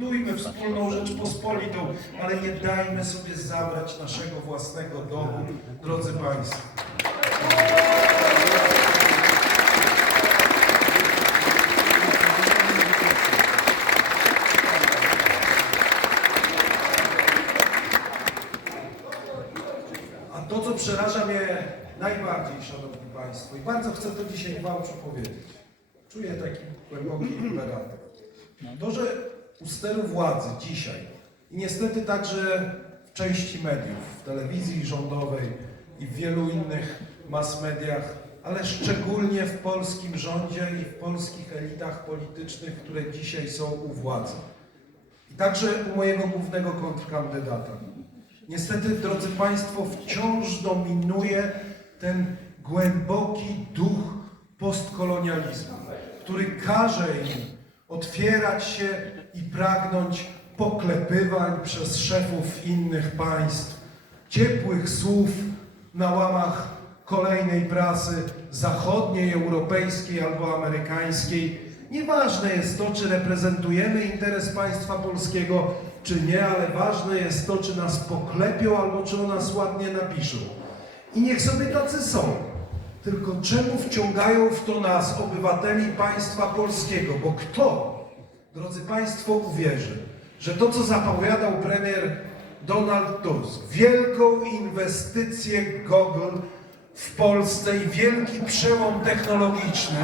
budujmy wspólną Rzeczpospolitą, ale nie dajmy sobie zabrać naszego własnego domu, drodzy Państwo. A to, co przeraża mnie najbardziej, Szanowni Państwo, i bardzo chcę to dzisiaj Wam przepowiedzieć, czuję taki głęboki imperatyw. To, że u steru władzy dzisiaj i niestety także w części mediów, w telewizji rządowej i w wielu innych mass mediach, ale szczególnie w polskim rządzie i w polskich elitach politycznych, które dzisiaj są u władzy. I także u mojego głównego kontrkandydata. Niestety, drodzy Państwo, wciąż dominuje ten głęboki duch postkolonializmu, który każe im otwierać się i pragnąć poklepywań przez szefów innych państw, ciepłych słów na łamach kolejnej prasy zachodniej, europejskiej albo amerykańskiej. Nieważne jest to, czy reprezentujemy interes państwa polskiego, czy nie, ale ważne jest to, czy nas poklepią albo czy o nas ładnie napiszą. I niech sobie tacy są. Tylko czemu wciągają w to nas, obywateli państwa polskiego? Bo kto, drodzy Państwo, uwierzy, że to, co zapowiadał premier Donald Tusk, wielką inwestycję Google w Polsce i wielki przełom technologiczny,